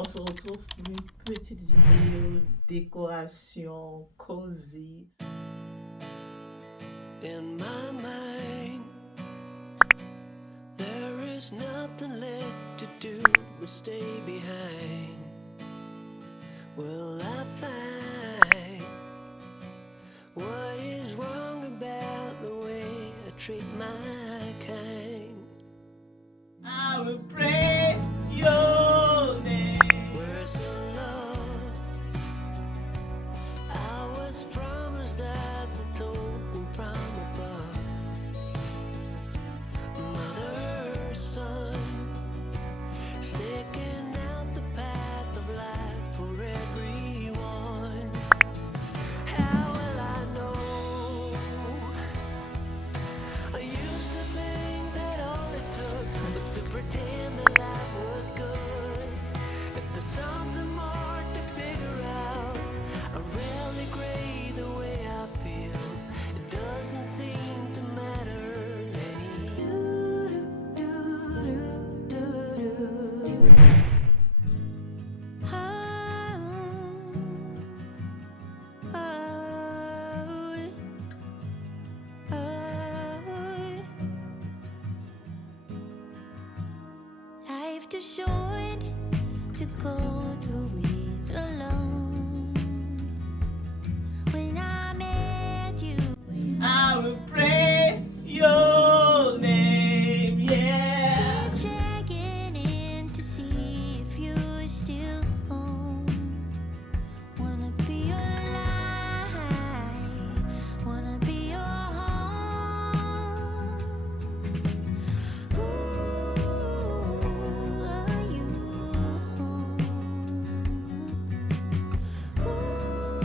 On se retrouve pour une petite vidéo décoration cozy. In my mind, there is nothing left to do but stay behind. Will I find what is wrong about the way I treat my kind? I will praise your name. Where's the love I was promised as a token from above? Mother, son, sticking out the path of life for everyone. How will I know? I used to think that all it took was to pretend that life was good. If there's something more to figure out, I rarely grade the way I feel. It doesn't seem to matter Life too short to go through it alone. When I met you, I will praise your name. Yeah. keep checking in to see if you're still home. Wanna be your light, wanna be your home. Ooh, are you home? Ooh,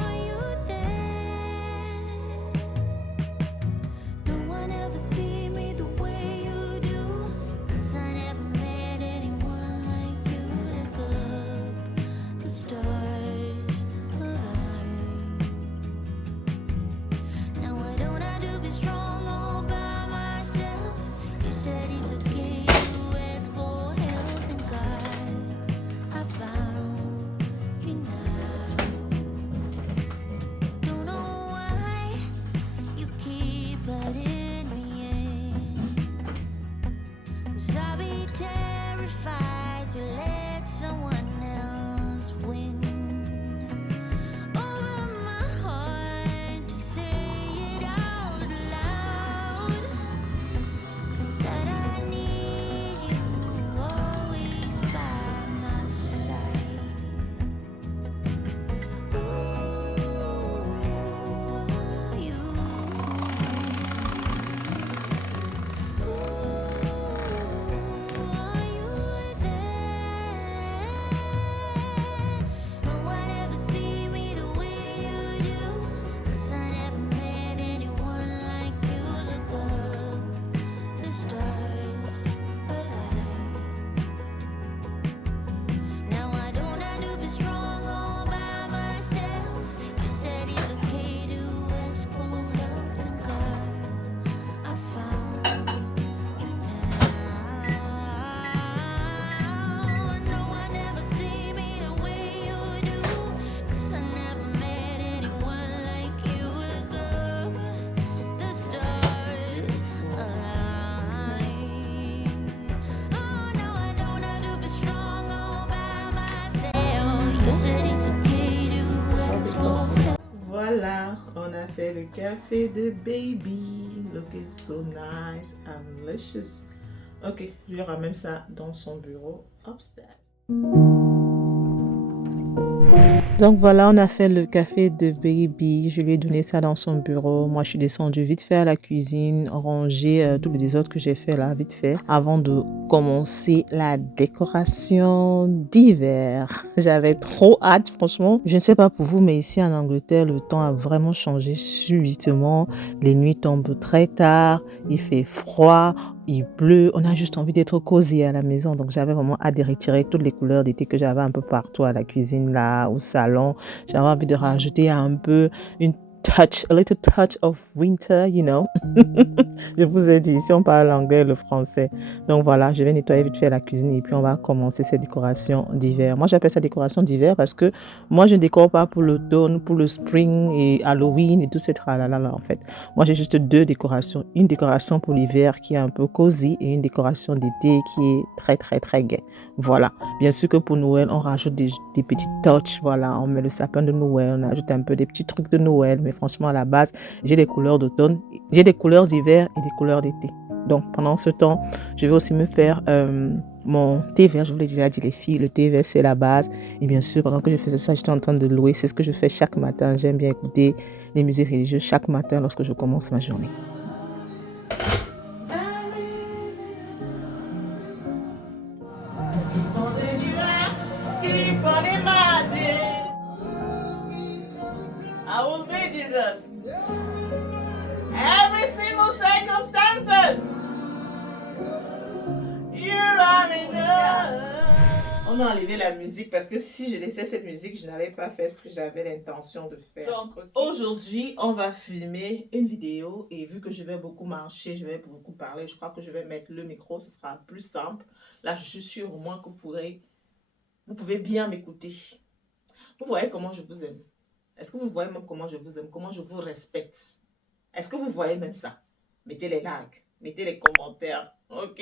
are you there? No one ever see me the way you do, 'cause I never met anyone like you. Look up, the stars align. Now what don't I do be strong all by myself? You said it's okay to ask for help, and God, I found you now. Don't know why you keep letting me in, 'cause I'll be terrified to let someone else win over my heart, to say it out loud, that I need you always by my side. Ooh, you. Are you there? No one ever see me the way you do, 'cause I never met anyone like you. Look up, the stars align. Now I don't have to be strong all by myself. You said it's okay to ask for help, and God, I found you now. No one ever see me the way you do, 'cause I never met anyone like you. Look up, the stars align. Oh no, I don't have to be strong all by myself. You said it's okay to ask for help. Voilà, on a fait le café de baby. Looking so nice and delicious. Ok, je lui ramène ça dans son bureau upstairs. Donc voilà, on a fait le café de baby. Je lui ai donné ça dans son bureau. Moi, je suis descendue vite fait à la cuisine, ranger tout le désordre que j'ai fait là, vite fait, avant de commencer la décoration d'hiver. J'avais trop hâte, franchement. Je ne sais pas pour vous, mais ici en Angleterre, le temps a vraiment changé subitement. Les nuits tombent très tard, il fait froid, il pleut. On a juste envie d'être cosy à la maison. Donc, j'avais vraiment hâte de retirer toutes les couleurs d'été que j'avais un peu partout à la cuisine, là, au salon. J'avais envie de rajouter un peu une touch, a little touch of winter, you know. Je vous ai dit, ici on parle l'anglais et le français. Donc voilà, je vais nettoyer vite fait la cuisine et puis on va commencer ces décorations d'hiver. Moi j'appelle ça décoration d'hiver parce que moi je ne décore pas pour l'automne, pour le spring et Halloween et tout ces tralala là en fait. Moi j'ai juste deux décorations. Une décoration pour l'hiver qui est un peu cosy et une décoration d'été qui est très très très gaie. Voilà. Bien sûr que pour Noël, on rajoute des petites touches. Voilà, on met le sapin de Noël, on ajoute un peu des petits trucs de Noël. Mais franchement, à la base, j'ai des couleurs d'automne, j'ai des couleurs d'hiver et des couleurs d'été. Donc pendant ce temps, je vais aussi me faire mon thé vert. Je vous l'ai déjà dit, les filles, le thé vert, c'est la base. Et bien sûr, pendant que je faisais ça, j'étais en train de louer. C'est ce que je fais chaque matin. J'aime bien écouter les musiques religieuses chaque matin lorsque je commence ma journée. Keep on imagining I will be Jesus. Every single circumstances. You are enough. On a enlevé la musique parce que si je laissais cette musique, je n'allais pas faire ce que j'avais l'intention de faire. Donc aujourd'hui, on va filmer une vidéo et vu que je vais beaucoup marcher, je vais beaucoup parler, je crois que je vais mettre le micro, ce sera plus simple. Là, je suis sûre au moins que vous pouvez bien m'écouter. Vous voyez comment je vous aime. Est-ce que vous voyez même comment je vous aime, comment je vous respecte? Est-ce que vous voyez même ça? Mettez les likes, mettez les commentaires, ok?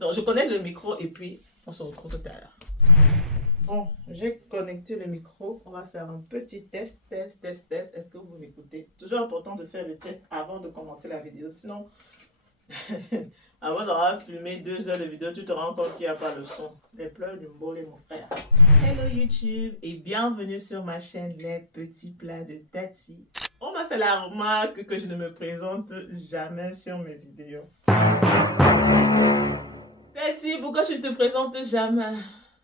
Donc, je connecte le micro et puis on se retrouve tout à l'heure. Bon, j'ai connecté le micro. On va faire un petit test. Est-ce que vous m'écoutez? Toujours important de faire le test avant de commencer la vidéo. Sinon, avant d'avoir filmé 2 heures de vidéo, tu te rends compte qu'il n'y a pas le son. Les pleurs du mbolo, mon frère. Hello YouTube et bienvenue sur ma chaîne Les Petits Plats de Tati. On m'a fait la remarque que je ne me présente jamais sur mes vidéos. Tati, pourquoi tu ne te présentes jamais?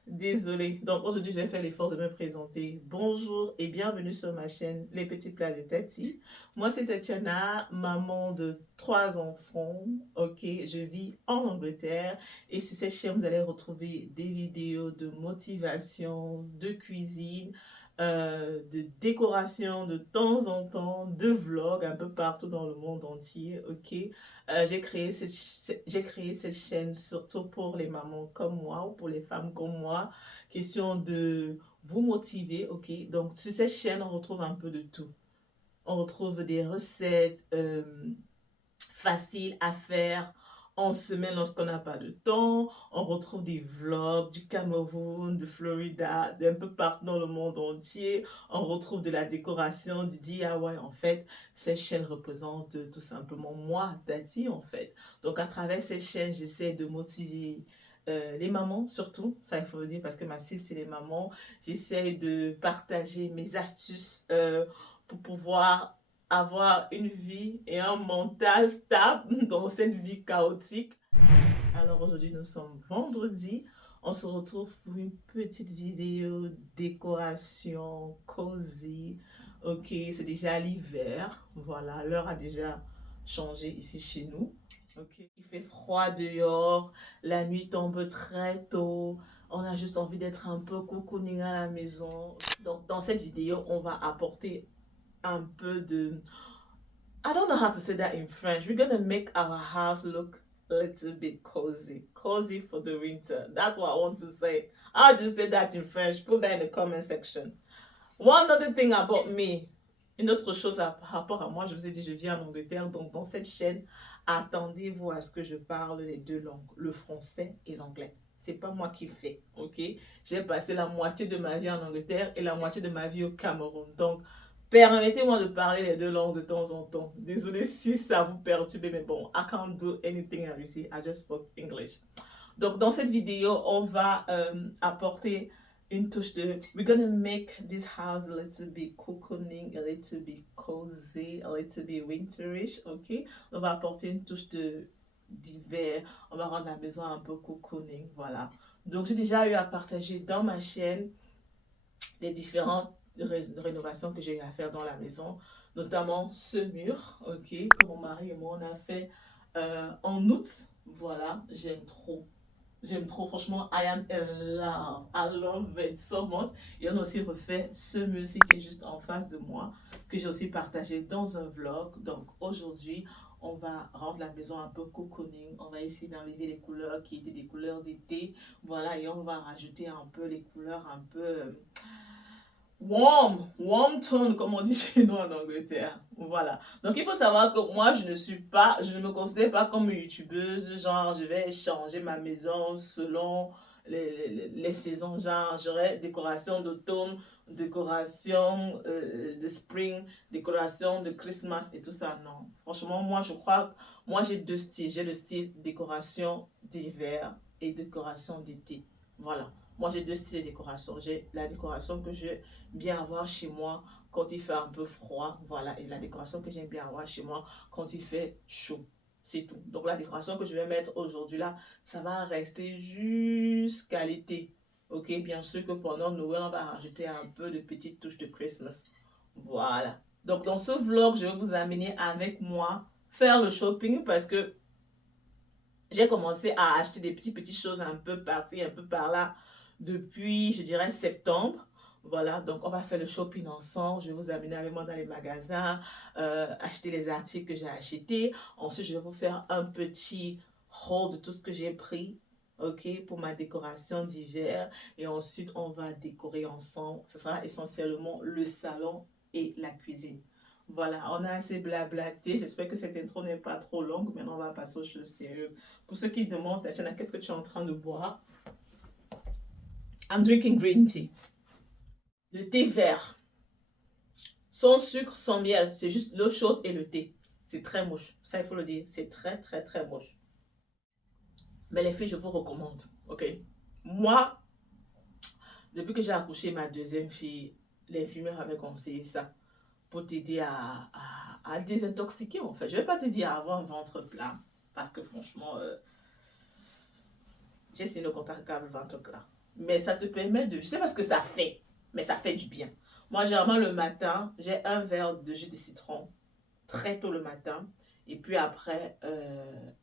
Désolée. Donc aujourd'hui, je vais faire l'effort de me présenter. Bonjour et bienvenue sur ma chaîne Les Petits Plats de Tati. Moi, c'est Tatiana, maman de 3 enfants. Ok, je vis en Angleterre et sur cette chaîne, vous allez retrouver des vidéos de motivation, de cuisine, de décoration de temps en temps, de vlogs un peu partout dans le monde entier. Ok. J'ai créé cette chaîne surtout pour les mamans comme moi ou pour les femmes comme moi. Question de vous motiver, ok? Donc, sur cette chaîne, on retrouve un peu de tout. On retrouve des recettes faciles à faire en semaine lorsqu'on n'a pas de temps. On retrouve des vlogs du Cameroun, de Florida, d'un peu partout dans le monde entier. On retrouve de la décoration, du DIY. En fait, cette chaîne représente tout simplement moi, Tati, en fait. Donc, à travers cette chaîne, j'essaie de motiver les mamans, surtout, ça il faut le dire, parce que ma cible, c'est les mamans. J'essaie de partager mes astuces pour pouvoir avoir une vie et un mental stable dans cette vie chaotique. Alors aujourd'hui, nous sommes vendredi. On se retrouve pour une petite vidéo décoration cosy. Ok, c'est déjà l'hiver. Voilà, l'heure a déjà changé ici chez nous. Ok, il fait froid dehors. La nuit tombe très tôt. On a juste envie d'être un peu cocooning à la maison. Donc dans cette vidéo, on va apporter un peu de... I don't know how to say that in French. We're gonna make our house look a little bit cozy. Cozy for the winter. That's what I want to say. How do you say that in French? Put that in the comment section. One other thing about me. Une autre chose par rapport à moi, je vous ai dit, je vis en Angleterre. Donc, dans cette chaîne, attendez-vous à ce que je parle les 2 langues, le français et l'anglais. C'est pas moi qui fais, ok? J'ai passé la moitié de ma vie en Angleterre et la moitié de ma vie au Cameroun. Donc, permettez-moi de parler les 2 langues de temps en temps. Désolée si ça vous perturbe, mais bon, I can't do anything as you see. I just spoke English. Donc, dans cette vidéo, on va apporter une touche de... We're gonna make this house a little bit cocooning, a little bit cozy, a little bit winterish, ok? On va apporter une touche d'hiver. On va rendre la maison un peu cocooning, voilà. Donc, j'ai déjà eu à partager dans ma chaîne les différentes rénovations que j'ai eu à faire dans la maison, notamment ce mur, ok, que mon mari et moi on a fait en août. Voilà, j'aime trop J'aime trop, franchement, I am in love. I love it so much. Et on a aussi refait ce mur qui est juste en face de moi, que j'ai aussi partagé dans un vlog. Donc aujourd'hui, on va rendre la maison un peu cocooning. On va essayer d'enlever les couleurs qui étaient des couleurs d'été. Voilà, et on va rajouter un peu les couleurs un peu warm tone, comme on dit chez nous en Angleterre. Voilà. Donc il faut savoir que moi, je ne me considère pas comme une youtubeuse, genre je vais changer ma maison selon les saisons, genre j'aurai décoration d'automne, décoration de spring, décoration de Christmas et tout ça. Non, franchement, moi je crois, moi j'ai deux styles. J'ai le style décoration d'hiver et décoration d'été. Voilà. Moi, j'ai deux styles de décoration. J'ai la décoration que j'aime bien avoir chez moi quand il fait un peu froid. Voilà. Et la décoration que j'aime bien avoir chez moi quand il fait chaud. C'est tout. Donc, la décoration que je vais mettre aujourd'hui là, ça va rester jusqu'à l'été. Ok? Bien sûr que pendant Noël, on va rajouter un peu de petites touches de Christmas. Voilà. Donc, dans ce vlog, je vais vous amener avec moi faire le shopping parce que j'ai commencé à acheter des petites choses un peu par-ci, un peu par-là depuis, je dirais, septembre. Voilà, donc on va faire le shopping ensemble. Je vais vous amener avec moi dans les magasins, acheter les articles que j'ai achetés. Ensuite, je vais vous faire un petit haul de tout ce que j'ai pris, ok, pour ma décoration d'hiver. Et ensuite, on va décorer ensemble. Ce sera essentiellement le salon et la cuisine. Voilà, on a assez blablaté. J'espère que cette intro n'est pas trop longue. Maintenant, on va passer aux choses sérieuses. Pour ceux qui demandent, Tatiana, qu'est-ce que tu es en train de boire? I'm drinking green tea. Le thé vert. Sans sucre, sans miel. C'est juste l'eau chaude et le thé. C'est très moche. Ça, il faut le dire. C'est très, très, très moche. Mais les filles, je vous recommande. Ok? Moi, depuis que j'ai accouché ma deuxième fille, l'infirmière avait conseillé ça pour t'aider à désintoxiquer, en fait. Je ne vais pas te dire avoir un ventre plat. Parce que franchement, j'ai signé le contrat avec le ventre plat. Mais ça te permet de... Je sais pas ce que ça fait, mais ça fait du bien. Moi, généralement, le matin, j'ai un verre de jus de citron, très tôt le matin. Et puis après,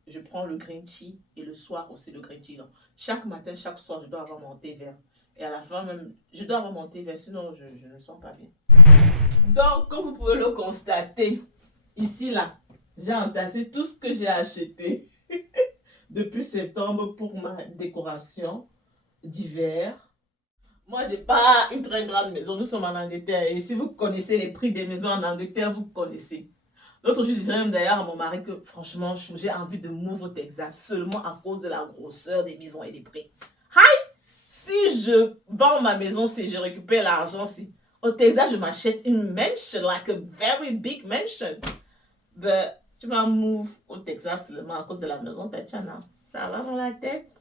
je prends le green tea et le soir aussi le green tea. Donc, chaque matin, chaque soir, je dois avoir mon thé vert. Et à la fin même, je dois avoir mon thé vert, sinon je ne me sens pas bien. Donc, comme vous pouvez le constater, ici, là, j'ai entassé tout ce que j'ai acheté depuis septembre pour ma décoration d'hiver. Moi, j'ai pas une très grande maison. Nous sommes en Angleterre. Et si vous connaissez les prix des maisons en Angleterre, vous connaissez. L'autre jour, je disais même d'ailleurs à mon mari que franchement, j'ai envie de move au Texas seulement à cause de la grosseur des maisons et des prix. Hi! Si je vends ma maison, si je récupère l'argent, si au Texas, je m'achète une mansion, like a very big mansion. But tu vas move au Texas seulement à cause de la maison, Tatiana. Ça va dans la tête?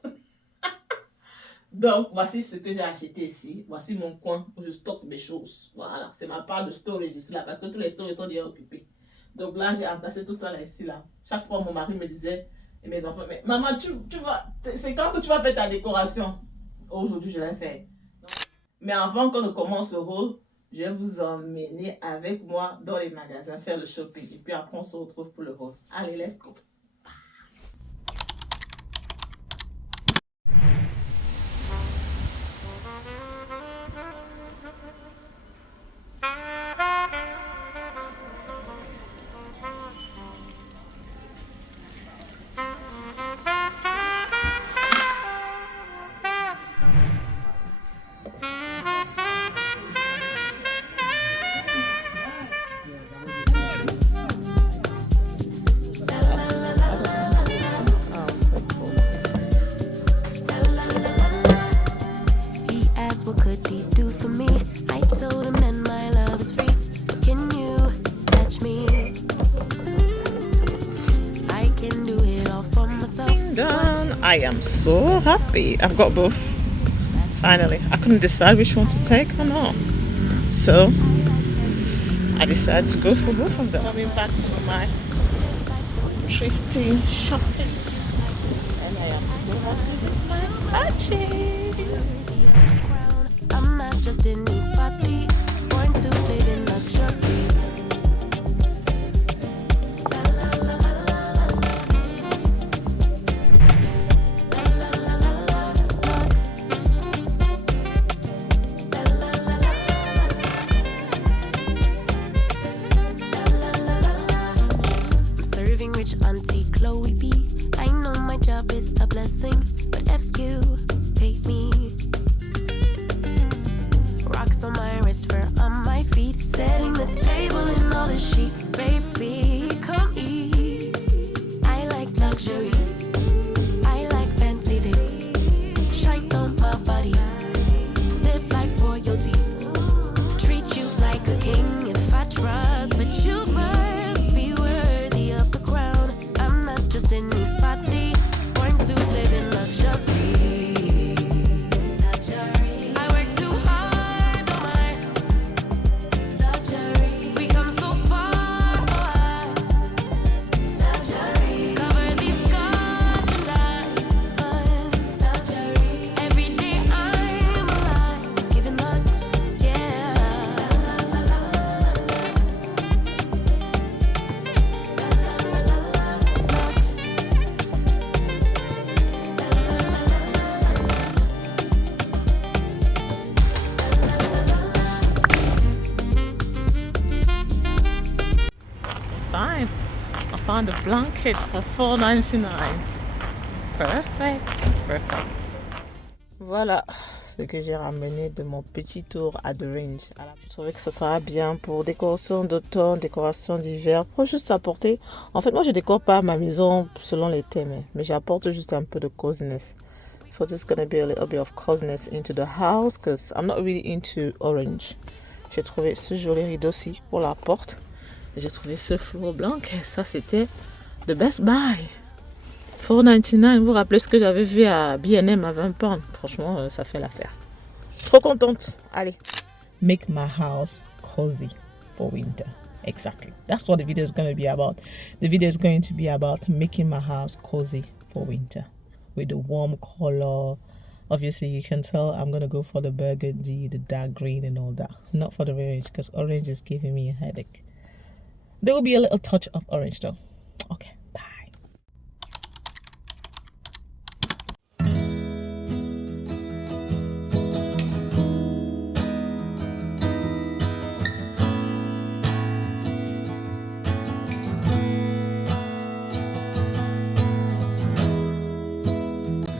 Donc, voici ce que j'ai acheté ici. Voici mon coin où je stocke mes choses. Voilà, c'est ma part de storage ici, là, parce que tous les storages sont déjà occupés. Donc là, j'ai entassé tout ça là, ici, là. Chaque fois, mon mari me disait, et mes enfants, mais maman, tu vas, c'est quand que tu vas faire ta décoration? Aujourd'hui, je vais faire. Mais avant qu'on ne commence le haul, je vais vous emmener avec moi dans les magasins, faire le shopping. Et puis après, on se retrouve pour le haul. Allez, let's go. He asked what could he do for me. I told him that my love is free. Can you catch me? I can do it all for myself. Done. I am so happy. I've got both. Finally. I couldn't decide which one to take or not. So I decided to go for both of them. Coming back from my thrifting shopping. And I am so happy with my purchase. I'm not just anybody, born to live in luxury. La la la la la la la. La la la la la chic, baby, come eat. I like luxury. I like fancy things. Shine on my body. Live like royalty. Treat you like a king if I trust, but you must be worthy of the crown. I'm not just anybody, born to live in luxury. Luxury. I work too hard, oh my. Luxury. We come so far, oh I. Luxury. Cover these scars and diamonds. Luxury. Every day I'm alive, it's giving lux, yeah. Fine. I found a blanket for $4.99. Perfect. Perfect. Voilà ce que j'ai ramené de mon petit tour à The Range. Je trouvais que ce sera bien pour décoration d'automne, décoration d'hiver, pour juste apporter. En fait, moi, je décore pas ma maison selon les thèmes, mais j'apporte juste un peu de coziness. So this is gonna be a little bit of coziness into the house, because I'm not really into orange. J'ai trouvé ce joli rideau-ci pour la porte. J'ai trouvé ce floor blanc, ça c'était the best buy. $4.99, vous vous rappelez ce que j'avais vu à B&M à 20 pounds. Franchement, ça fait l'affaire. Trop contente. Allez. Make my house cozy for winter. Exactly. That's what the video is going to be about. The video is going to be about making my house cozy for winter. With the warm color. Obviously, you can tell I'm going to go for the burgundy, the dark green and all that. Not for the orange, because orange is giving me a headache. There will be a little touch of orange though. Okay, bye.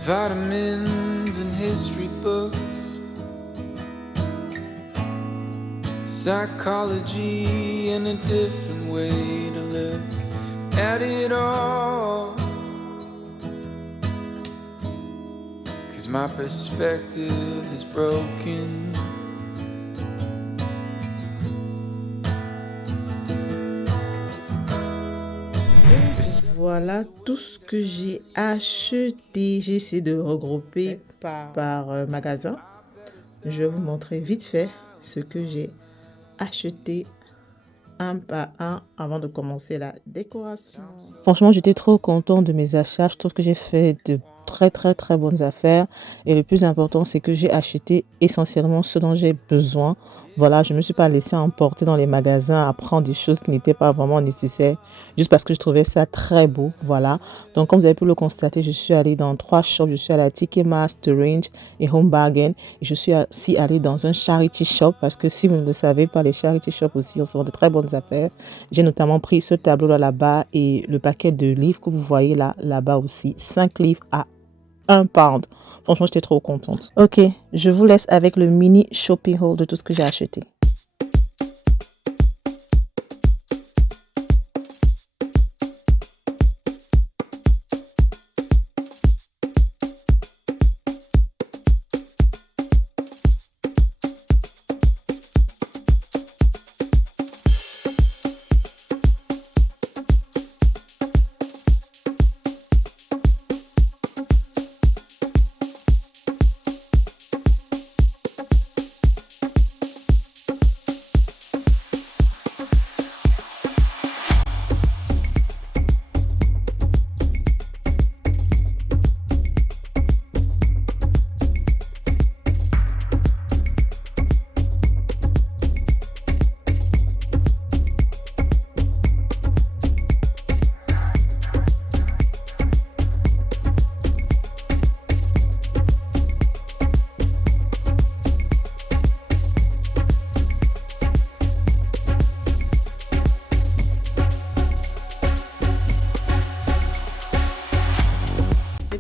Vitamins and history books, psychology and a different way to look at it all. 'Cause my perspective is broken. Voilà tout ce que j'ai acheté. J'ai essayé de regrouper par magasin. Je vais vous montrer vite fait ce que j'ai acheté un par un avant de commencer la décoration. Franchement, j'étais trop contente de mes achats. Je trouve que j'ai fait de très bonnes affaires. Et le plus important, c'est que j'ai acheté essentiellement ce dont j'ai besoin. Voilà, je ne me suis pas laissée emporter dans les magasins à prendre des choses qui n'étaient pas vraiment nécessaires, juste parce que je trouvais ça très beau. Voilà. Donc, comme vous avez pu le constater, je suis allée dans 3 shops. Je suis allée à TK Maxx, The Range et Home Bargain. Et je suis aussi allée dans un charity shop, parce que si vous ne le savez pas, les charity shops aussi, on se vend de très bonnes affaires. J'ai notamment pris ce tableau là-bas et le paquet de livres que vous voyez là-bas aussi. 5 livres à 1 pound. Franchement, j'étais trop contente. Ok, je vous laisse avec le mini shopping haul de tout ce que j'ai acheté.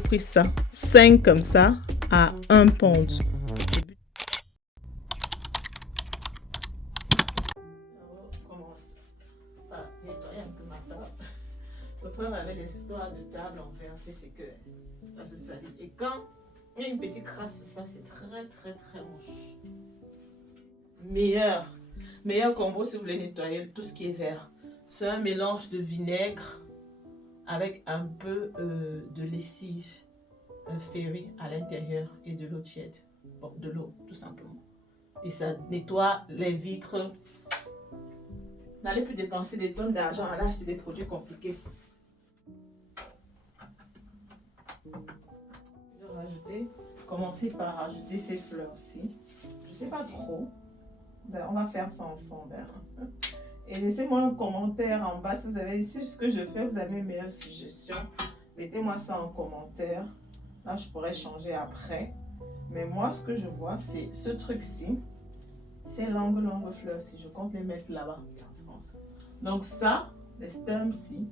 Pris ça, 5 comme ça à 1 pound. problème avec les histoires de table en verre, c'est que ça se salit. Et quand il y a une petite crasse sur ça, c'est très très très moche. Meilleur combo si vous voulez nettoyer tout ce qui est verre. C'est un mélange de vinaigre avec un peu de lessive, un ferry à l'intérieur et de l'eau tiède. Bon, de l'eau, tout simplement. Et ça nettoie les vitres. N'allez plus dépenser des tonnes d'argent à acheter des produits compliqués. Je vais rajouter, commencer par rajouter ces fleurs-ci. Je ne sais pas trop. On va faire ça ensemble. Hein. Et laissez-moi un commentaire en bas si vous avez ici ce que je fais, vous avez une meilleure suggestion. Mettez-moi ça en commentaire. Là, je pourrais changer après. Mais moi, ce que je vois, c'est ce truc-ci. Ces longues fleurs-ci. Je compte les mettre là-bas. Donc ça, les stems-ci,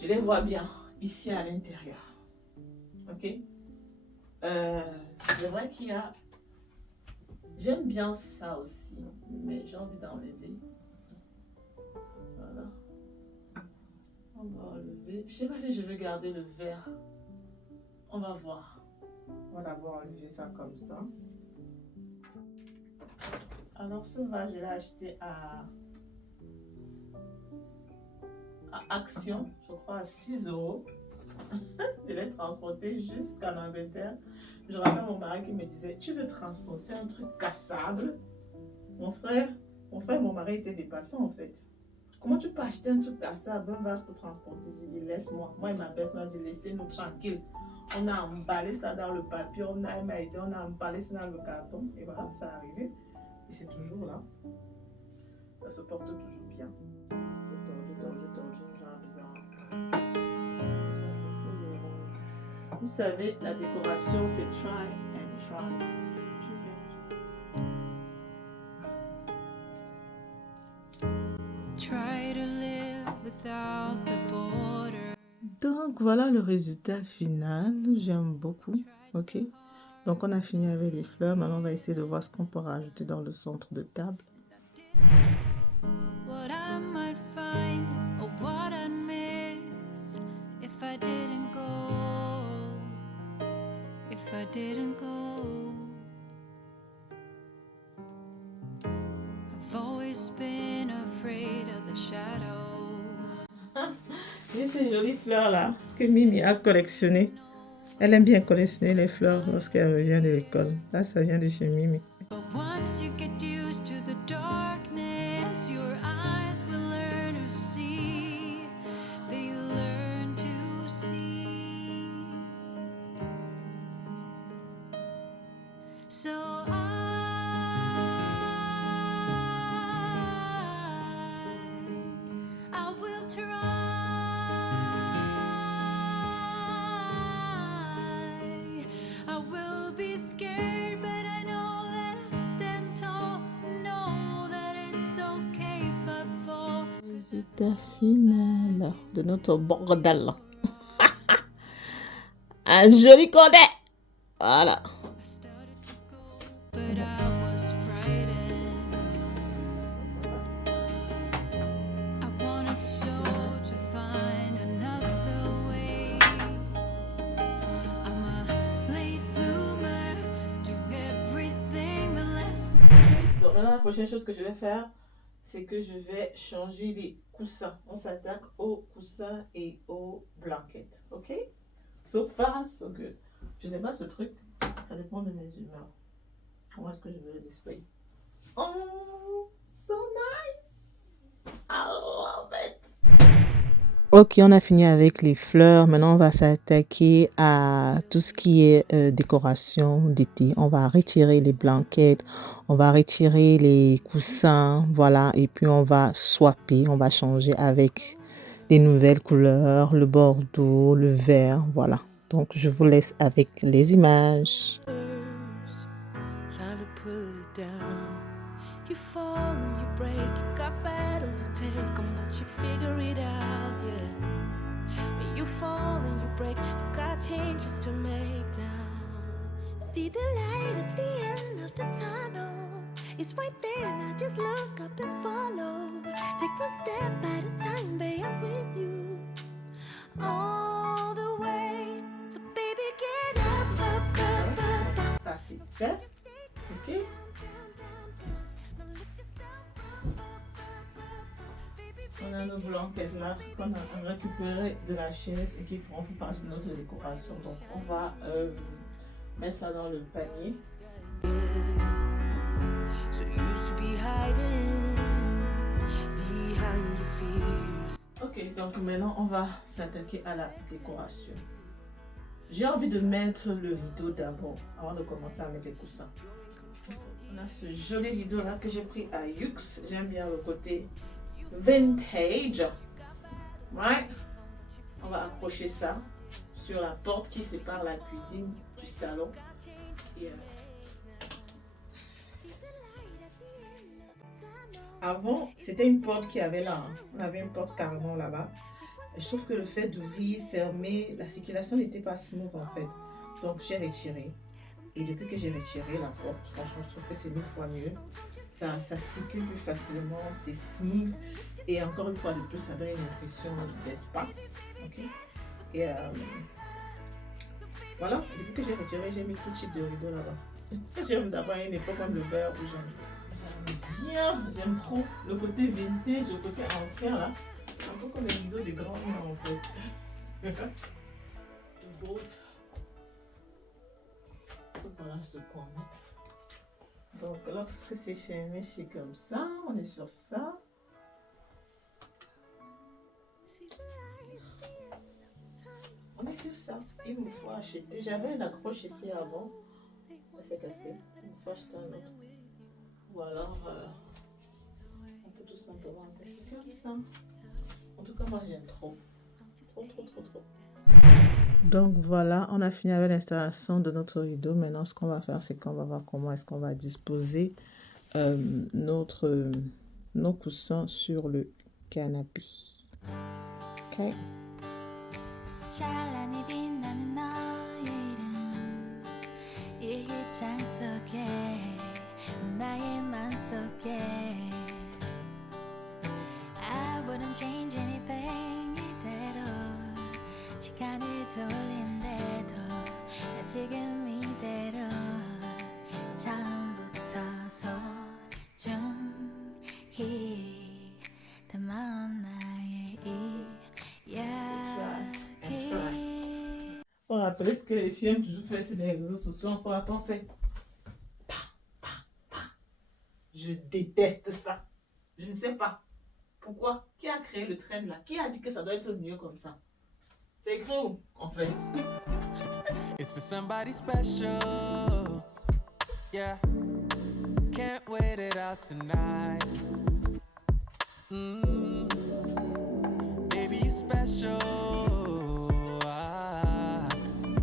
je les vois bien ici à l'intérieur. Ok? C'est vrai qu'il y a... J'aime bien ça aussi, mais j'ai envie d'enlever. Voilà. On va enlever. Je ne sais pas si je veux garder le vert. On va voir. On va d'abord enlever ça comme ça. Alors ce vase, je l'ai acheté à Action, je crois à 6 €. Je l'ai transporté jusqu'en Angleterre. Je rappelle mon mari qui me disait, tu veux transporter un truc cassable? Mon frère et mon mari étaient dépassés en fait. Comment tu peux acheter un truc cassable, un vase pour transporter? J'ai dit, laisse-moi. Moi et ma personne m'a dit, laissez-nous tranquille. On a emballé ça dans le papier, on a emballé ça dans le carton. Et voilà, ça est arrivé. Et c'est toujours là. Ça se porte toujours bien. Vous savez, la décoration, c'est try and try. Try to live without the border. Donc, voilà le résultat final. J'aime beaucoup. Ok. Donc, on a fini avec les fleurs. Maintenant, on va essayer de voir ce qu'on peut rajouter dans le centre de table. What I might find or what I'd miss if I didn't go. If I didn't go. I've always been afraid of the shadow. J'ai ces jolies fleurs là que Mimi a collectionnées. Elle aime bien collectionner les fleurs lorsqu'elle revient de l'école. Là, ça vient de chez Mimi. But once you get used to the darkness, your eyes will learn to see. They learn to see. So I will try. I will be scared, but I know that I stand tall. Know that it's okay if I fall. Résultat final de notre bordel. Un joli codet. Voilà. I started to go, but I was frightened. I wanted so to find another way. I'm a late bloomer to everything the less. Donc maintenant, la prochaine chose que je vais faire, c'est que je vais changer les coussins. On s'attaque aux coussins et aux blanquettes. Ok? So far, so good. Je sais pas ce truc, ça dépend de mes humeurs. Comment est-ce que je veux le display? Oh, so nice! I love it! Ok, on a fini avec les fleurs. Maintenant, on va s'attaquer à tout ce qui est décoration d'été. On va retirer les blanquettes, on va retirer les coussins, voilà. Et puis, on va swapper, on va changer avec les nouvelles couleurs, le bordeaux, le vert, voilà. Donc, je vous laisse avec les images. Time to put it down. You fall and you break, you got battles to take on, but you figure it out, yeah. When you fall and you break, you got changes to make now. See the light at the end of the tunnel. It's right there, now just look up and follow. Take one step at a time, babe, I'm with you. all the way. So baby, get up, up, up, up, up. Ça c'est fait. Ok. On a nos blanquettes là qu'on a récupéré de la chaise et qui feront plus partie de notre décoration. Donc on va mettre ça dans le panier. So used to be hiding behind your fears. Ok, donc maintenant on va s'attaquer à la décoration. J'ai envie de mettre le rideau d'abord avant de commencer à mettre les coussins. On a ce joli rideau là que j'ai pris à Yux. J'aime bien le côté vintage. Ouais. On va accrocher ça sur la porte qui sépare la cuisine du salon. Et, avant, c'était une porte qui avait là. On avait une porte carrément là-bas. Je trouve que le fait d'ouvrir, fermer, la circulation n'était pas smooth en fait. Donc j'ai retiré. Et depuis que j'ai retiré la porte, franchement, je trouve que c'est 1000 fois mieux. Ça circule plus facilement, c'est smooth. Et encore une fois de plus, ça donne une impression d'espace. Ok. Et voilà, depuis que j'ai retiré, j'ai mis tout type de rideau là-bas. J'aime d'avoir une époque comme le vert où j'aime bien, j'aime trop le côté vintage, le côté ancien là. Un peu comme les rideaux des grands-mères en fait. Le beau. Voilà ce qu'on a. Donc lorsque c'est fermé, c'est comme ça. On est sur ça. On est sur ça. Il me faut acheter. J'avais une accroche ici avant. Ça s'est cassé. Il me faut acheter un autre. Ou alors, on peut tout simplement tester comme ça. En tout cas, moi j'aime trop. Trop. Donc voilà, on a fini avec l'installation de notre rideau. Maintenant, ce qu'on va faire, c'est qu'on va voir comment est-ce qu'on va disposer nos coussins sur le canapé. Ok. 찬란히 빛나는 너의 이름 이 기장 속에 나의 맘속에 I wouldn't change anything 이대로 시간을 돌린대도 나 지금 이대로 처음부터 소중히 담아온 나의 이야기. Pour rappeler ce que les filles aiment toujours faire sur les réseaux sociaux, on fera pas fait. Je déteste ça. Je ne sais pas. Pourquoi? Qui a créé le trend là? Qui a dit que ça doit être mieux comme ça? C'est écrit où en fait? It's for somebody special. Yeah. Can't wait it out tonight. Baby, you special. I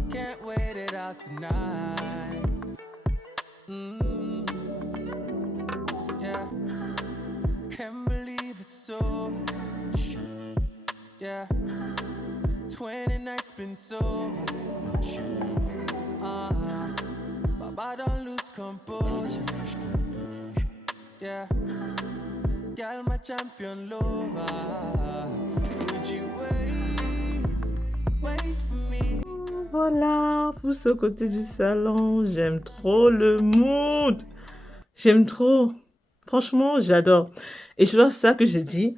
can't wait it out tonight. Yeah. Can't believe it's so. Yeah. 20 nights been sober. Baba don't lose composure. Yeah. Girl, my champion lover. Would you wait for me? Voilà, pour ce côté du salon, j'aime trop le mood. J'aime trop. Franchement, j'adore. Et je vois ça que j'ai dit.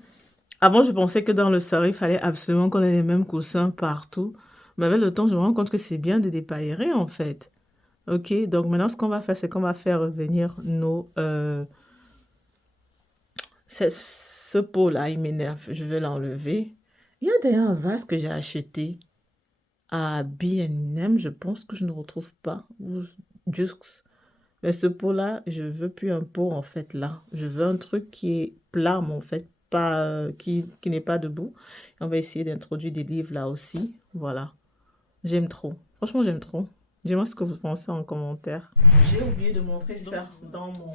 Avant, je pensais que dans le salon, il fallait absolument qu'on ait les mêmes coussins partout. Mais avec le temps, je me rends compte que c'est bien de dépaillerer en fait. Ok, donc maintenant, ce qu'on va faire, c'est qu'on va faire revenir nos... ce pot-là, il m'énerve. Je vais l'enlever. Il y a d'ailleurs un vase que j'ai acheté à B&M. Je pense que je ne retrouve pas. Mais ce pot-là, je veux plus un pot en fait là. Je veux un truc qui est plat, mais en fait, pas, qui n'est pas debout. Et on va essayer d'introduire des livres là aussi. Voilà. J'aime trop. Franchement, j'aime trop. Dis-moi ce que vous pensez en commentaire. J'ai oublié de montrer ça dans mon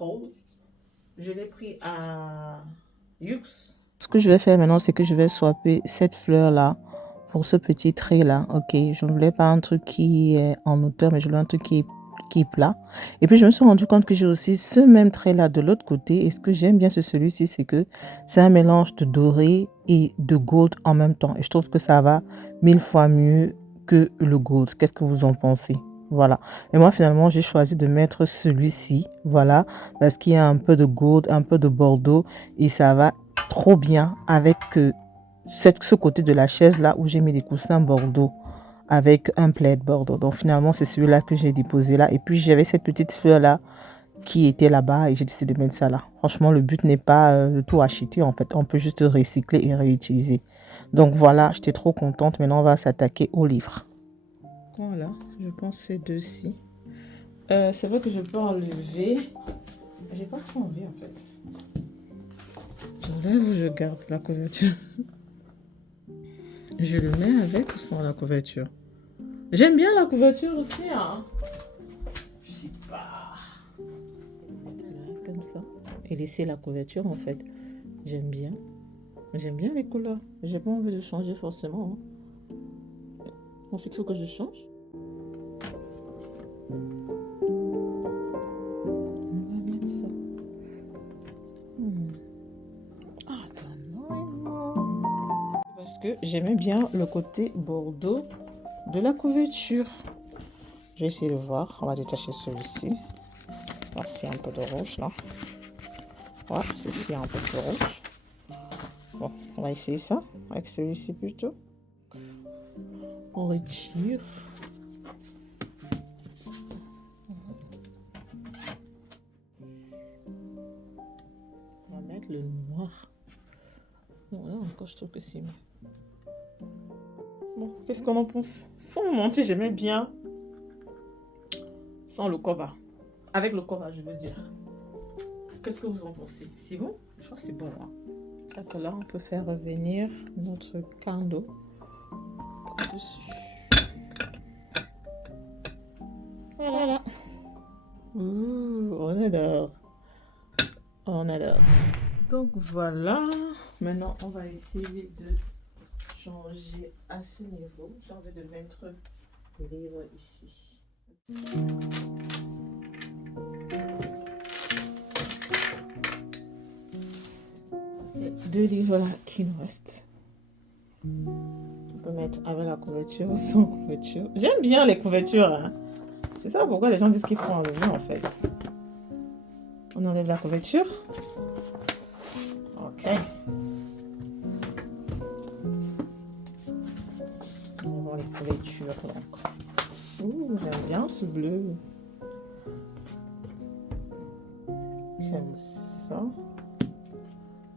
haul. Je l'ai pris à Yux. Ce que je vais faire maintenant, c'est que je vais swapper cette fleur-là pour ce petit trait-là. Ok, je ne voulais pas un truc qui est en hauteur, mais je voulais un truc qui keep là. Et puis je me suis rendu compte que j'ai aussi ce même trait là de l'autre côté. Et ce que j'aime bien sur celui-ci, c'est que c'est un mélange de doré et de gold en même temps. Et je trouve que ça va 1000 fois mieux que le gold. Qu'est-ce que vous en pensez? Voilà. Et moi, finalement, j'ai choisi de mettre celui-ci. Voilà. Parce qu'il y a un peu de gold, un peu de bordeaux. Et ça va trop bien avec ce côté de la chaise là où j'ai mis des coussins bordeaux avec un plaid bordeaux. Donc finalement, c'est celui-là que j'ai déposé là. Et puis j'avais cette petite fleur là qui était là-bas et j'ai décidé de mettre ça là. Franchement, le but n'est pas de tout acheter en fait. On peut juste recycler et réutiliser. Donc voilà, j'étais trop contente. Maintenant, on va s'attaquer au livre. Voilà, je pense ces deux-ci. C'est vrai que je peux enlever. J'ai pas trop envie en fait. J'enlève ou je garde la couverture? Je le mets avec ou sans la couverture? J'aime bien la couverture aussi, hein. Je sais pas. Comme ça. Et laisser la couverture, en fait. J'aime bien. J'aime bien les couleurs. J'ai pas envie de changer forcément. Hein. On sait qu'il faut que je change. On va mettre ça. Attends, non. Parce que j'aimais bien le côté bordeaux de la couverture. Je vais essayer de voir. On va détacher celui-ci. Voir s'il y a un peu de rouge là. Voilà, ceci a un peu de rouge. Bon, on va essayer ça avec celui-ci plutôt. On retire. On va mettre le noir. Bon, là encore, je trouve que c'est mieux. Bon, qu'est-ce qu'on en pense? Sans mentir, j'aimais bien. Sans le cover. Avec le cover, je veux dire. Qu'est-ce que vous en pensez? C'est bon? Je crois que c'est bon. Hein? Donc là, on peut faire revenir notre candle dessus. Voilà. Ouh, on adore. On adore. Donc voilà. Maintenant, on va essayer de changer à ce niveau. J'ai envie de mettre le livre ici. C'est deux livres là qui nous restent. On peut mettre avec la couverture ou sans couverture. J'aime bien les couvertures. Hein. C'est ça pourquoi les gens disent qu'il faut enlever en fait. On enlève la couverture. Ok. On va voir les couvertures donc. Ouh, j'aime bien ce bleu. Comme ça.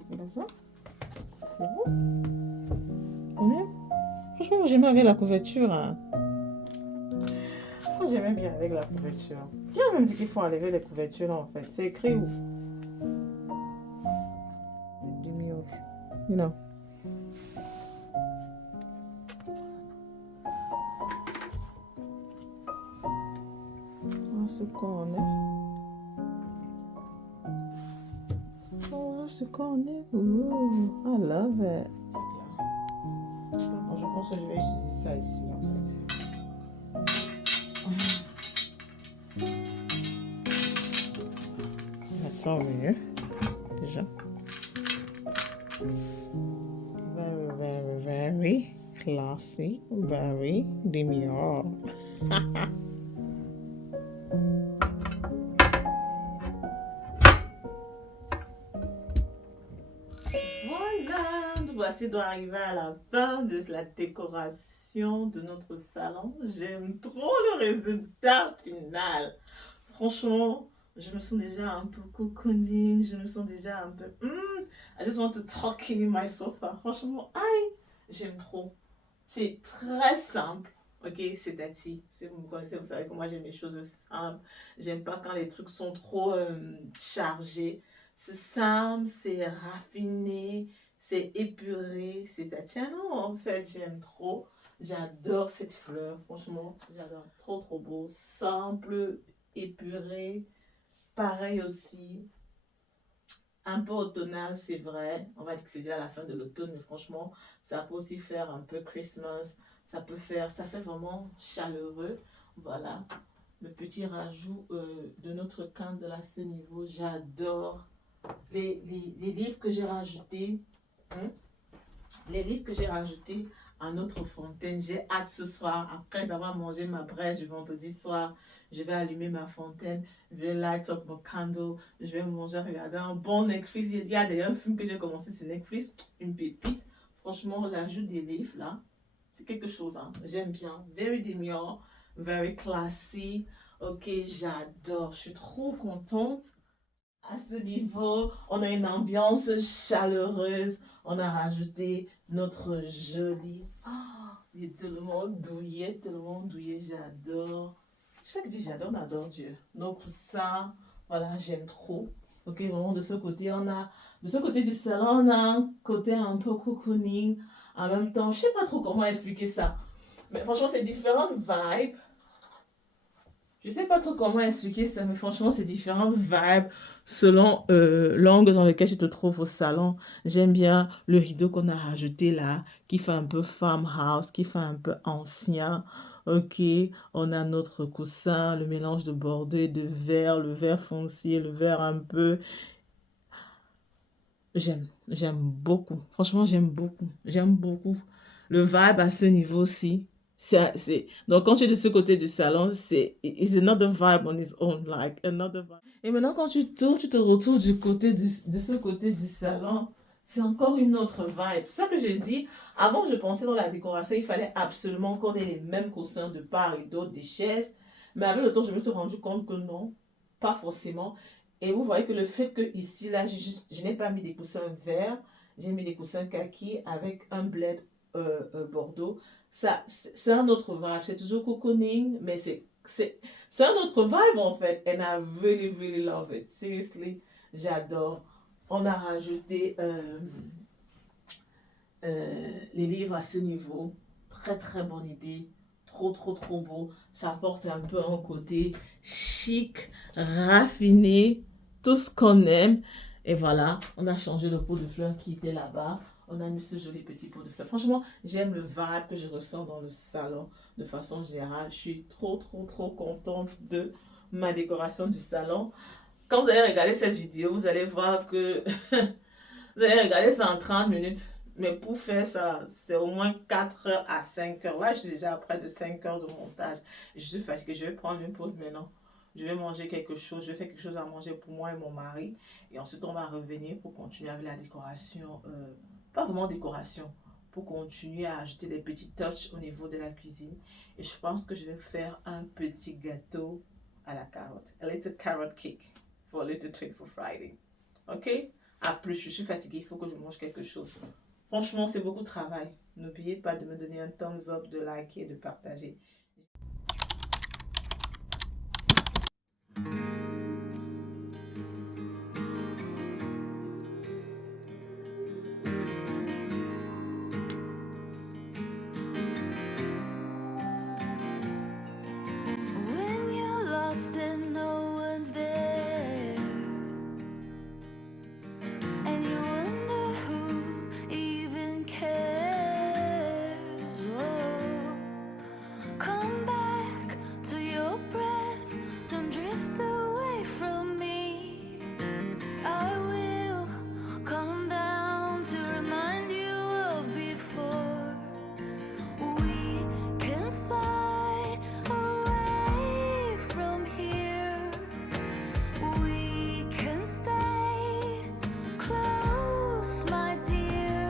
Comme ça. C'est bon. On aime. Franchement, j'aime avec la couverture. Hein. Moi, j'aimais bien avec la couverture. Qui a même dit qu'il faut enlever les couvertures là, en fait? C'est écrit où? Demi-off. You know. Voilà ce qu'on est. Voilà ce qu'on est. Ooh, I love it. Bon, je pense que je vais utiliser ça ici, en fait. Mettre ça au milieu, déjà. Very, very, very classy, very demure. Voilà, nous voici d'arriver à la fin de la décoration de notre salon. J'aime trop le résultat final. Franchement, je me sens déjà un peu cocooning, je me sens déjà un peu... I just want to talk in my sofa. Franchement, aïe, j'aime trop. C'est très simple, ok? C'est Tati. Si vous me connaissez, vous savez que moi j'aime les choses simples. J'aime pas quand les trucs sont trop chargés. C'est simple, c'est raffiné, c'est épuré. C'est Tatiana, en fait, j'aime trop. J'adore cette fleur, franchement, j'adore. Trop, trop beau. Simple, épuré. Pareil aussi. Un peu automnal, c'est vrai. On va dire que c'est déjà la fin de l'automne, mais franchement, ça peut aussi faire un peu Christmas. Ça peut faire, ça fait vraiment chaleureux. Voilà. le petit rajout de notre candle à ce niveau. J'adore les livres que j'ai rajoutés. Hein? Les livres que j'ai rajoutés à notre fontaine. J'ai hâte ce soir, après avoir mangé ma brèche du vendredi soir, je vais allumer ma fontaine, je vais light up mon candle, je vais manger, regarder un bon Netflix. Il y a d'ailleurs un film que j'ai commencé sur Netflix, une pépite. Franchement, l'ajout des livres là, c'est quelque chose, hein. J'aime bien. Very demure, very classy. Ok, j'adore. Je suis trop contente. À ce niveau, on a une ambiance chaleureuse. On a rajouté notre joli. Il est tellement douillet, j'adore. Je fais que dire j'adore, on adore Dieu. Nos coussins, voilà, j'aime trop. Ok, vraiment de ce côté, de ce côté du salon, on a un côté un peu cocooning. En même temps, je sais pas trop comment expliquer ça. Mais franchement, c'est différentes vibes. Je sais pas trop comment expliquer ça, mais franchement, c'est différentes vibes selon l'angle dans lequel tu te trouves au salon. J'aime bien le rideau qu'on a rajouté là, qui fait un peu farmhouse, qui fait un peu ancien. Ok, on a notre coussin, le mélange de bordeaux et de vert, le vert foncé, le vert un peu. J'aime beaucoup. Franchement, j'aime beaucoup. J'aime beaucoup. Le vibe à ce niveau-ci. Donc, quand tu es de ce côté du salon, it's another vibe on its own, like another vibe. Et maintenant, quand tu tournes, tu te retrouves de ce côté du salon. C'est encore une autre vibe. C'est ça que j'ai dit. Avant, je pensais dans la décoration, il fallait absolument qu'on ait les mêmes coussins de part et d'autre, des chaises. Mais avec le temps, je me suis rendu compte que non, pas forcément. Et vous voyez que le fait que ici, là, je n'ai pas mis des coussins verts, j'ai mis des coussins kaki avec un bled bordeaux. Ça, c'est un autre vibe. C'est toujours cocooning, mais c'est un autre vibe en fait. And I really, really love it. Seriously, j'adore. On a rajouté les livres à ce niveau. Très, très bonne idée. Trop, trop, trop beau. Ça apporte un peu un côté chic, raffiné, tout ce qu'on aime. Et voilà, on a changé le pot de fleurs qui était là-bas. On a mis ce joli petit pot de fleurs. Franchement, j'aime le vibe que je ressens dans le salon de façon générale. Je suis trop, trop, trop contente de ma décoration du salon. Quand vous allez regarder cette vidéo, vous allez voir que vous allez regarder ça en 30 minutes. Mais pour faire ça, c'est au moins 4 heures à 5 heures. Là, je suis déjà à près de 5 heures de montage. Je suis fatiguée. Je vais prendre une pause maintenant. Je vais manger quelque chose. Je vais faire quelque chose à manger pour moi et mon mari. Et ensuite, on va revenir pour continuer avec la décoration. Pas vraiment décoration. Pour continuer à ajouter des petits touches au niveau de la cuisine. Et je pense que je vais faire un petit gâteau à la carotte. A little carrot cake for a little treat for Friday. Ok? À plus, je suis fatiguée. Il faut que je mange quelque chose. Franchement, c'est beaucoup de travail. N'oubliez pas de me donner un thumbs up, de liker et de partager. When you're lost and no one's there, and you wonder who even cares. Oh, come back to your breath, don't drift away from me. I will come down to remind you of before. We can fly away from here. We can stay close, my dear.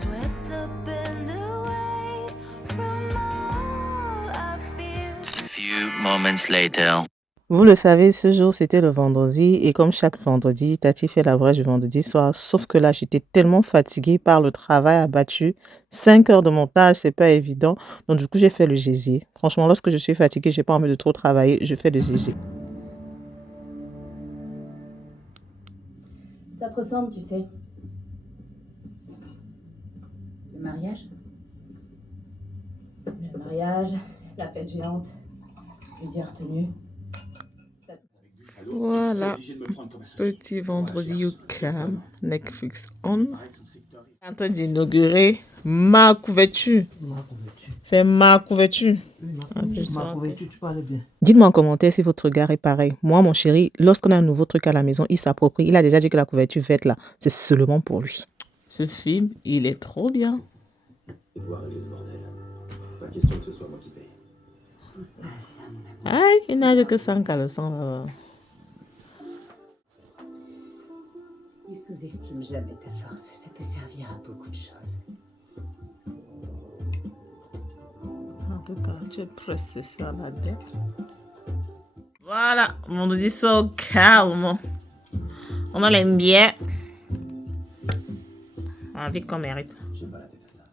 Swept up and away from all our fears. Few moments later. Vous le savez, ce jour, c'était le vendredi. Et comme chaque vendredi, Tati fait la brèche du vendredi soir. Sauf que là, j'étais tellement fatiguée par le travail abattu. 5 heures de montage, c'est pas évident. Donc, du coup, j'ai fait le gésier. Franchement, lorsque je suis fatiguée, j'ai pas envie de trop travailler, je fais le gésier. Ça te ressemble, tu sais. Le mariage. Le mariage, la fête géante, plusieurs tenues. Voilà, petit vendredi au calme, Netflix on. En train d'inaugurer ma couverture. C'est ma couverture. Ma couverture, tu parles bien. Dites-moi en commentaire si votre regard est pareil. Moi, mon chéri, lorsqu'on a un nouveau truc à la maison, il s'approprie. Il a déjà dit que la couverture verte là, c'est seulement pour lui. Ce film, il est trop bien. Et toi, régler ce bordel. Pas question que ce soit moi qui paye. Aïe, il nage que 100 caleçons. Ne sous-estime jamais ta force, ça peut servir à beaucoup de choses. En tout cas, je presse ça là-dedans. Voilà, vendredi so calme. On l'aime bien. Envie qu'on mérite.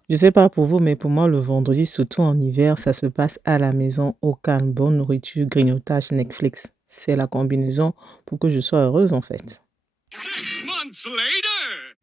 Je sais pas pour vous, mais pour moi, le vendredi, surtout en hiver, ça se passe à la maison, au calme, bonne nourriture, grignotage, Netflix. C'est la combinaison pour que je sois heureuse en fait. 6 months later!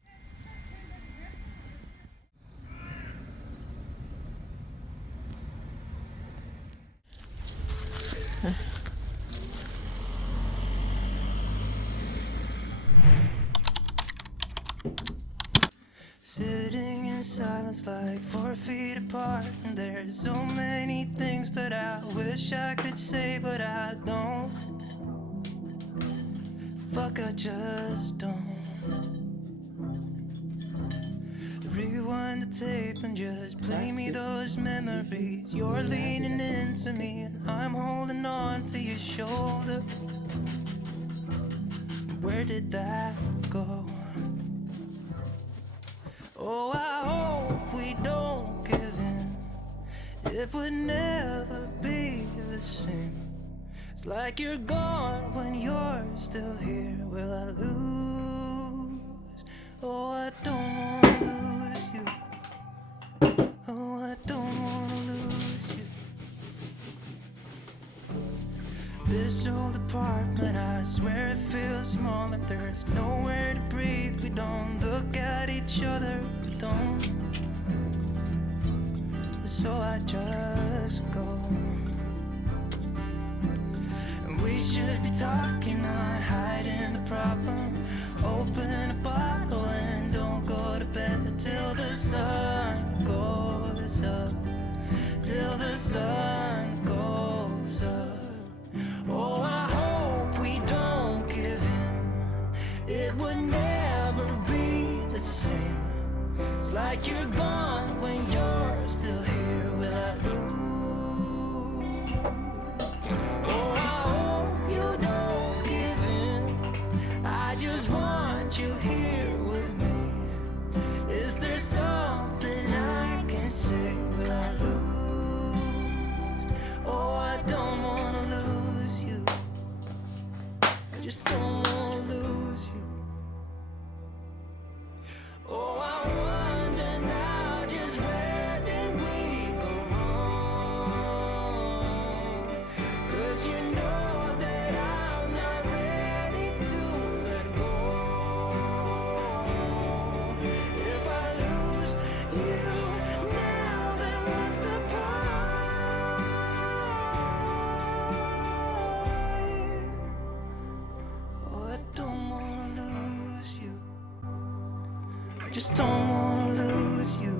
Sitting in silence like 4 feet apart. And there's so many things that I wish I could say, but I don't. Fuck, I just don't. Rewind the tape and just play me those memories. You're leaning into me and I'm holding on to your shoulder. Where did that go? Oh, I hope we don't give in. It would never be the same. It's like you're gone when you're still here. Will I lose? Oh, I don't wanna lose you. Oh, I don't wanna lose you. This old apartment, I swear it feels smaller. There's nowhere to breathe. We don't look at each other. We don't. So I just go. And we should be talking, not hiding the problem. Open a bottle and don't go to bed till the sun goes up. Till the sun goes up. Oh, I hope we don't give in. It would never be the same. It's like you're gone when you're still here. Will I lose? Oh, I hope you don't give in. I just want you here with me. Is there something I can say? Will I lose? Oh, I don't wanna lose you. I just don't wanna lose you. Oh, I wonder now, just where did we go wrong? 'Cause you know that I'm not ready to let go. If I lose you now, then what's the point? Oh, I don't wanna lose you. I just don't wanna lose you.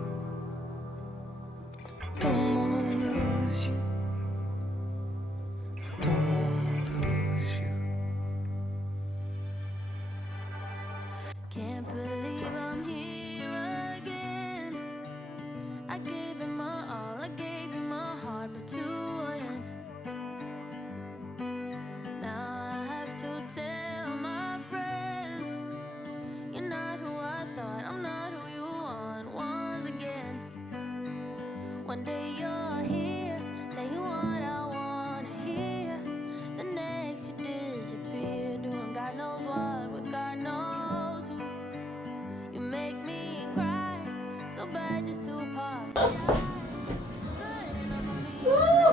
Don't wanna lose you. Don't wanna lose you. Can't believe I'm here again. I gave it my all, I gave you my heart, but you wouldn't. Now I have to tell my friends, you're not who I thought, I'm not who you want once again. One day you're here, saying what I wanna hear. The next you disappear, doing God knows what with God knows who. You make me cry, so bad just to apologize.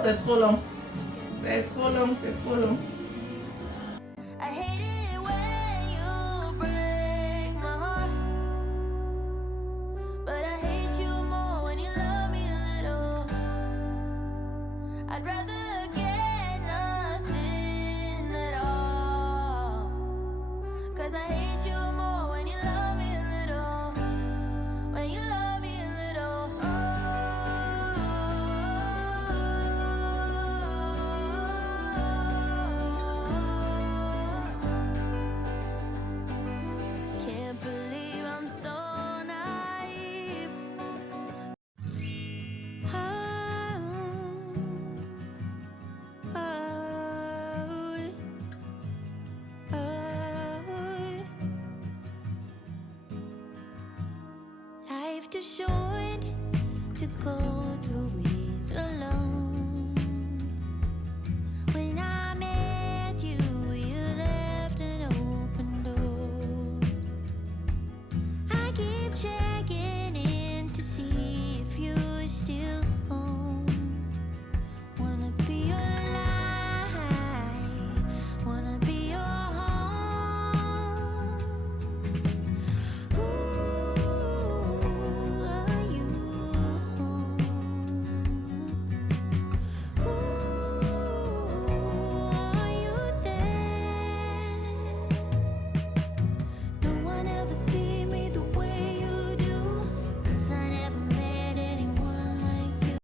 C'est trop long. C'est trop long, c'est trop long. I hate it when you break my heart, but I hate you more when you love me a little. I'd rather get